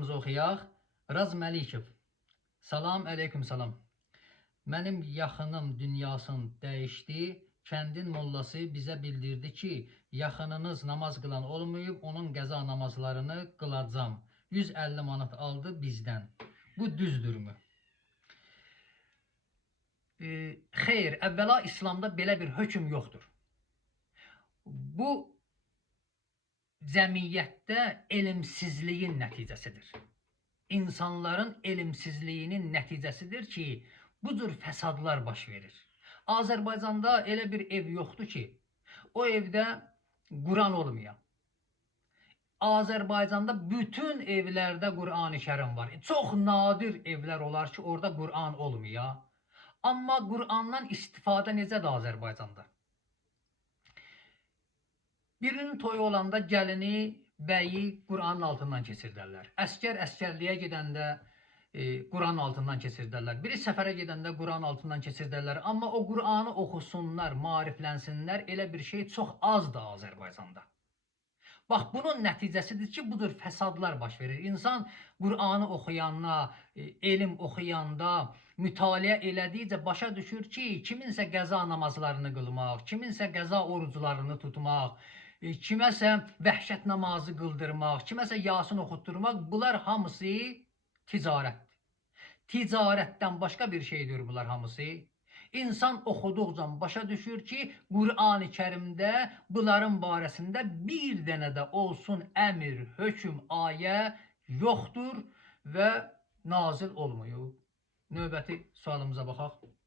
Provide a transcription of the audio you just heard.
sualımızı oxuyaq. Raz Məlikov. Salam, aleyküm salam. Mənim yaxınım dünyasını dəyişdi. Kəndin mollası bizə bildirdi ki, yaxınınız namaz qılan olmayıb, onun qəza namazlarını qılacam. 150 manat aldı bizdən. Bu düzdürmü? Xeyr, əvvəla İslamda belə bir hökm yoxdur. Bu cəmiyyətdə elmsizliyin nəticəsidir. İnsanların elmsizliyinin nəticəsidir ki, bu cür fəsadlar baş verir. Azərbaycanda elə bir ev yoxdur ki, o evdə Quran olmayan. Azərbaycanda bütün evlərdə Qur'an-ı Kərim var. Çox nadir evlər olar ki, orada Qur'an olmaya. Amma Qur'andan istifadə necədir Azərbaycanda? Birinin toyu olanda gəlini, bəyi Qur'anın altından keçirdərlər. Əskər əskərliyə gedəndə Qur'anın altından keçirdərlər. Biri səfərə gedəndə Qur'anın altından keçirdərlər. Amma o Qur'anı oxusunlar, maariflənsinlər, elə bir şey çox azdır Azərbaycanda. Bax, bunun nəticəsidir ki, bu cür fəsadlar baş verir. İnsan Qur'anı oxuyanda, elm oxuyanda, mütaliə elədikcə başa düşür ki, kiminsə qəza namazlarını qılmaq, kiminsə qəza oruclarını tutmaq, kiməsə vəhşət namazı qıldırmaq, kiməsə Yasin oxutturmaq, bunlar hamısı ticarətdir. Ticarətdən başqa bir şeydir bunlar hamısı. İnsan oxuduqca başa düşür ki, Qur'an-ı Kərimdə bunların barəsində bir dənə də olsun əmr, hökm, ayə yoxdur və nazil olmuyor. Növbəti sualımıza baxaq.